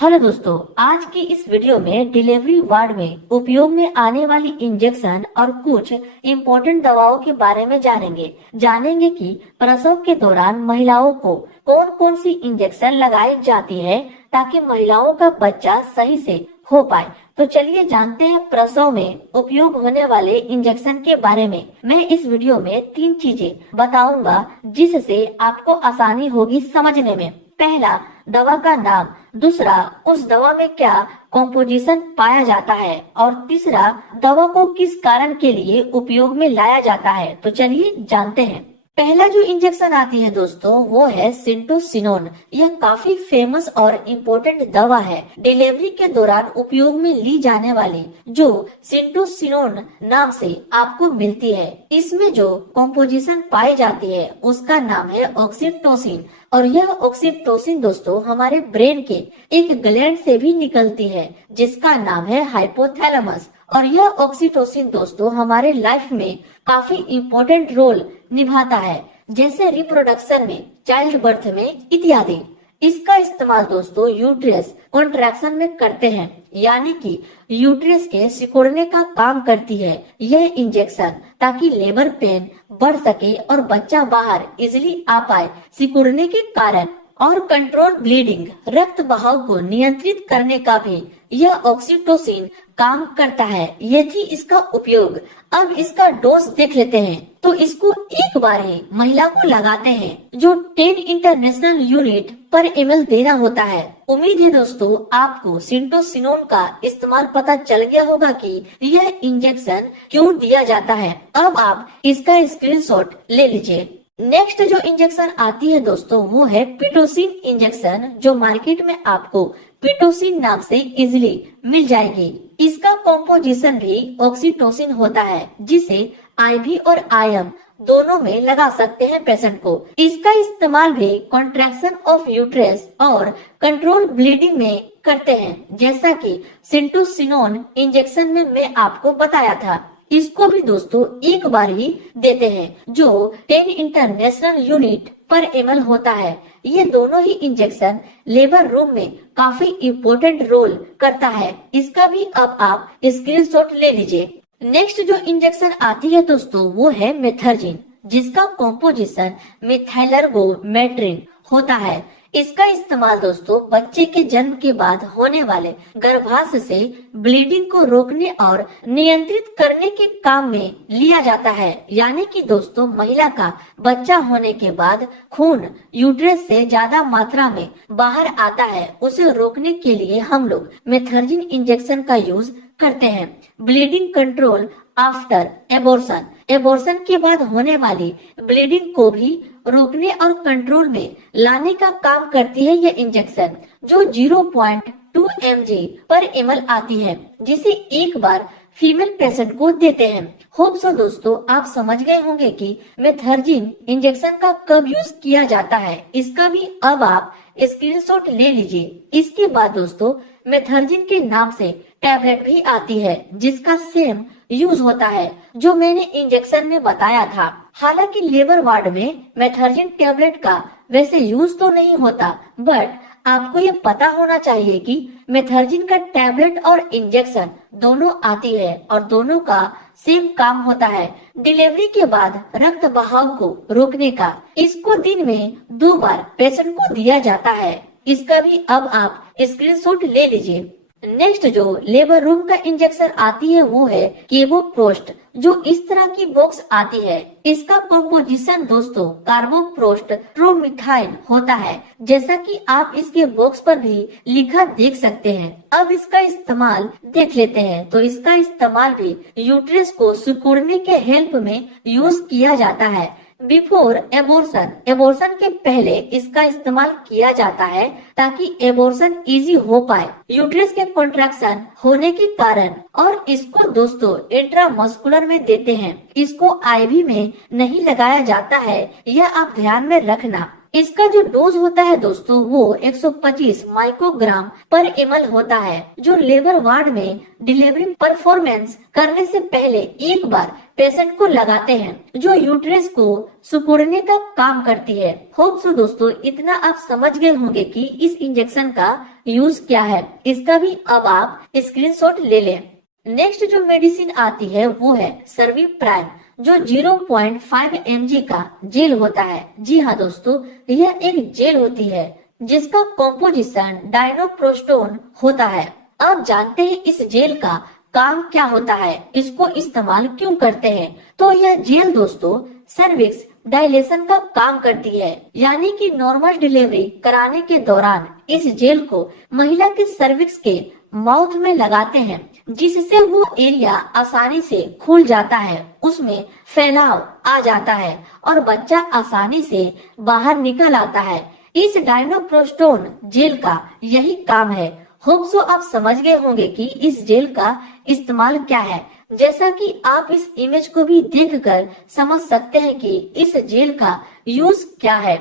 Hello दोस्तों, आज की इस वीडियो में डिलीवरी वार्ड में उपयोग में आने वाली इंजेक्शन और कुछ इम्पोर्टेंट दवाओं के बारे में जानेंगे कि प्रसव के दौरान महिलाओं को कौन कौन सी इंजेक्शन लगाई जाती है ताकि महिलाओं का बच्चा सही से हो पाए। तो चलिए जानते हैं प्रसव में उपयोग होने वाले इंजेक्शन के बारे में। मैं इस वीडियो में 3 चीजें बताऊंगा जिससे आपको आसानी होगी समझने में। पहला, दवा का नाम। दूसरा, उस दवा में क्या कॉम्पोजिशन पाया जाता है। और तीसरा, दवा को किस कारण के लिए उपयोग में लाया जाता है। तो चलिए जानते हैं। पहला जो इंजेक्शन आती है दोस्तों, वो है सिंटोसिनोन। यह काफी फेमस और इम्पोर्टेंट दवा है। डिलीवरी के दौरान उपयोग में ली जाने वाली जो सिंटोसिनोन नाम से आपको मिलती है, इसमें जो कॉम्पोजिशन पाई जाती है उसका नाम है ऑक्सीटोसिन। और यह ऑक्सीटोसिन दोस्तों हमारे ब्रेन के एक ग्लैंड से भी निकलती है जिसका नाम है हाइपोथैलेमस। और यह ऑक्सीटोसिन दोस्तों हमारे लाइफ में काफी इम्पोर्टेंट रोल निभाता है, जैसे रिप्रोडक्शन में, चाइल्ड बर्थ में इत्यादि। इसका इस्तेमाल दोस्तों यूट्रस कॉन्ट्रैक्शन में करते हैं, यानी कि यूट्रस के सिकुड़ने का काम करती है यह इंजेक्शन, ताकि लेबर पेन बढ़ सके और बच्चा बाहर इजिली आ पाए सिकुड़ने के कारण। और कंट्रोल ब्लीडिंग, रक्त बहाव को नियंत्रित करने का भी यह ऑक्सीटोसिन काम करता है। ये थी इसका उपयोग। अब इसका डोज देख लेते हैं। तो इसको एक बार ही महिला को लगाते हैं, जो 10 इंटरनेशनल यूनिट पर ml देना होता है। उम्मीद है दोस्तों आपको सिंटोसिनोन का इस्तेमाल पता चल गया होगा कि यह इंजेक्शन क्यों दिया जाता है। अब आप इसका स्क्रीनशॉट ले लीजिए। नेक्स्ट जो इंजेक्शन आती है दोस्तों, वो है पिटोसिन इंजेक्शन, जो मार्केट में आपको पिटोसिन नाम से इजिली मिल जाएगी। इसका कॉम्पोजिशन भी ऑक्सीटोसिन होता है, जिसे आईवी और आईएम दोनों में लगा सकते हैं पेशेंट को। इसका इस्तेमाल भी कॉन्ट्रैक्शन ऑफ यूट्रस और कंट्रोल ब्लीडिंग में करते हैं, जैसा कि सिंटोसिनोन इंजेक्शन में मैं आपको बताया था। इसको भी दोस्तों एक बार ही देते हैं, जो 10 इंटरनेशनल यूनिट पर ml होता है। ये दोनों ही इंजेक्शन लेबर रूम में काफी इम्पोर्टेंट रोल करता है। इसका भी अब आप स्क्रीनशॉट ले लीजिए। नेक्स्ट जो इंजेक्शन आती है दोस्तों, वो है मेथर्जिन, जिसका कॉम्पोजिशन मिथाइलर्गोमेट्रिन होता है। इसका इस्तेमाल दोस्तों बच्चे के जन्म के बाद होने वाले गर्भाशय से ब्लीडिंग को रोकने और नियंत्रित करने के काम में लिया जाता है, यानी कि दोस्तों महिला का बच्चा होने के बाद खून यूट्रस से ज्यादा मात्रा में बाहर आता है, उसे रोकने के लिए हम लोग मेथर्जिन इंजेक्शन का यूज करते हैं। Bleeding control after abortion, abortion के बाद होने वाली ब्लीडिंग को भी रोकने और कंट्रोल में लाने का काम करती है यह इंजेक्शन, जो 0.2 mg पर ml आती है, जिसे एक बार फीमेल पेशेंट को देते हैं। होप सो दोस्तों आप समझ गए होंगे कि मेथर्जिन इंजेक्शन का कब यूज किया जाता है। इसका भी अब आप स्क्रीनशॉट ले लीजिए। इसके बाद दोस्तों मेथर्जिन के नाम से टैबलेट भी आती है, जिसका सेम यूज होता है जो मैंने इंजेक्शन में बताया था। हालांकि लेबर वार्ड में मेथर्जिन टैबलेट का वैसे यूज तो नहीं होता, बट आपको ये पता होना चाहिए कि मेथर्जिन का टैबलेट और इंजेक्शन दोनों आती है और दोनों का सेम काम होता है, डिलीवरी के बाद रक्त बहाव को रोकने का। इसको दिन में 2 बार पेशेंट को दिया जाता है। इसका भी अब आप स्क्रीनशॉट ले लीजिए। नेक्स्ट जो लेबर रूम का इंजेक्शन आती है वो है केवोप्रोस्ट, जो इस तरह की बॉक्स आती है। इसका कॉम्पोजिशन दोस्तों कार्बोप्रोस्ट ट्रोमिथाइन होता है, जैसा कि आप इसके बॉक्स पर भी लिखा देख सकते हैं। अब इसका इस्तेमाल देख लेते हैं। तो इसका इस्तेमाल भी यूट्रस को सिकुड़ने के हेल्प में यूज किया जाता है। बिफोर एबॉर्शन, एबॉर्शन के पहले इसका इस्तेमाल किया जाता है ताकि एबॉर्शन इजी हो पाए यूट्रस के कॉन्ट्रैक्शन होने के कारण। और इसको दोस्तों इंट्रामस्कुलर में देते हैं, इसको आईवी में नहीं लगाया जाता है, यह आप ध्यान में रखना। इसका जो डोज होता है दोस्तों वो 125 माइक्रोग्राम पर ml होता है, जो लेबर वार्ड में डिलीवरी परफॉर्मेंस करने से पहले एक बार पेशेंट को लगाते हैं जो यूट्रस को सिकुड़ने का काम करती है। होप सो दोस्तों इतना आप समझ गए होंगे कि इस इंजेक्शन का यूज क्या है। इसका भी अब आप स्क्रीनशॉट ले लें। नेक्स्ट जो मेडिसिन आती है वो है सर्वी प्राइम, जो 0.5 mg का जेल होता है। जी हाँ दोस्तों, यह एक जेल होती है जिसका कॉम्पोजिशन डाइनोप्रोस्टोन होता है। आप जानते हैं इस जेल का काम क्या होता है, इसको इस्तेमाल क्यों करते हैं? तो यह जेल दोस्तों सर्विक्स डायलेशन का काम करती है, यानी कि नॉर्मल डिलीवरी कराने के दौरान इस जेल को महिला के सर्विक्स के माउथ में लगाते हैं, जिससे वो एरिया आसानी से खुल जाता है, उसमें फैलाव आ जाता है और बच्चा आसानी से बाहर निकल आता है। इस डाइनोप्रोस्टोन जेल का यही काम है। होप सो आप समझ गए होंगे कि इस जेल का इस्तेमाल क्या है, जैसा कि आप इस इमेज को भी देखकर समझ सकते हैं कि इस जेल का यूज क्या है।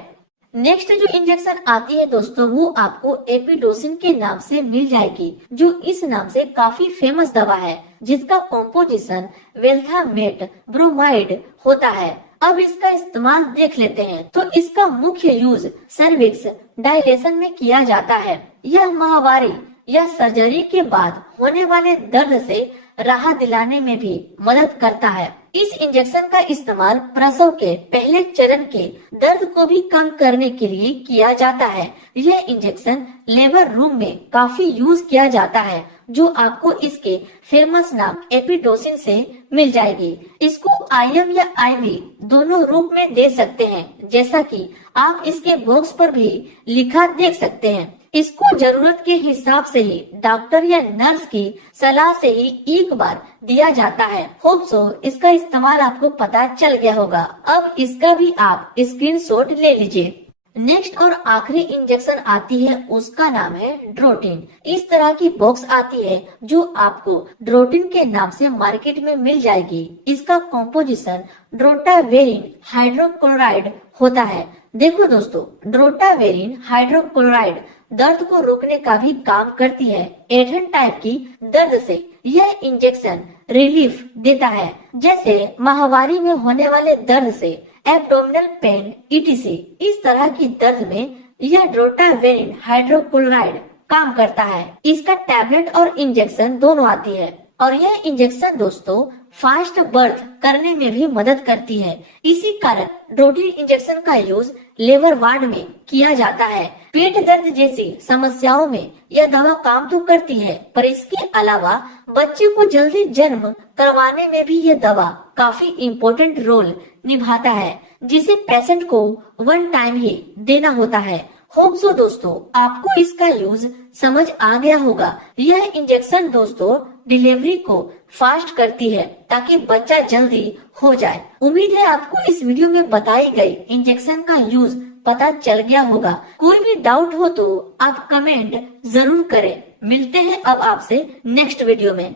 नेक्स्ट जो इंजेक्शन आती है दोस्तों वो आपको एपिडोसिन के नाम से मिल जाएगी, जो इस नाम से काफी फेमस दवा है, जिसका कॉम्पोजिशन वेल्थामेट ब्रोमाइड होता है। अब इसका इस्तेमाल देख लेते हैं। तो इसका मुख्य यूज सर्विक्स डायलेशन में किया जाता है। यह माहवारी या सर्जरी के बाद होने वाले दर्द से राहत दिलाने में भी मदद करता है। इस इंजेक्शन का इस्तेमाल प्रसव के पहले चरण के दर्द को भी कम करने के लिए किया जाता है। यह इंजेक्शन लेबर रूम में काफी यूज किया जाता है, जो आपको इसके फेमस नाम एपिडोसिन से मिल जाएगी। इसको IM या IV दोनों रूप में दे सकते हैं, जैसा कि आप इसके बॉक्स पर भी लिखा देख सकते हैं। इसको जरूरत के हिसाब से ही डॉक्टर या नर्स की सलाह से ही एक बार दिया जाता है। होप सो इसका इस्तेमाल आपको पता चल गया होगा। अब इसका भी आप स्क्रीनशॉट ले लीजिए। नेक्स्ट और आखिरी इंजेक्शन आती है, उसका नाम है ड्रोटिन। इस तरह की बॉक्स आती है जो आपको ड्रोटिन के नाम से मार्केट में मिल जाएगी। इसका कॉम्पोजिशन ड्रोटावेरिन हाइड्रोक्लोराइड होता है। देखो दोस्तों, ड्रोटावेरिन हाइड्रोक्लोराइड दर्द को रोकने का भी काम करती है। एडहन टाइप की दर्द से यह इंजेक्शन रिलीफ देता है, जैसे माहवारी में होने वाले दर्द से, एब्डोमिनल पेन etc। इस तरह की दर्द में यह ड्रोटावेरिन हाइड्रोक्लोराइड काम करता है। इसका टैबलेट और इंजेक्शन दोनों आती है और यह इंजेक्शन दोस्तों फास्ट बर्थ करने में भी मदद करती है। इसी कारण ड्रोटिन इंजेक्शन का यूज लेबर वार्ड में किया जाता है। पेट दर्द जैसी समस्याओं में यह दवा काम तो करती है, पर इसके अलावा बच्चे को जल्दी जन्म करवाने में भी यह दवा काफी इम्पोर्टेंट रोल निभाता है, जिसे पेशेंट को 1 टाइम ही देना होता है। होप सो दोस्तों आपको इसका यूज समझ आ गया होगा। यह इंजेक्शन दोस्तों डिलीवरी को फास्ट करती है ताकि बच्चा जल्दी हो जाए। उम्मीद है आपको इस वीडियो में बताई गई इंजेक्शन का यूज पता चल गया होगा। कोई भी डाउट हो तो आप कमेंट जरूर करें। मिलते हैं अब आपसे नेक्स्ट वीडियो में।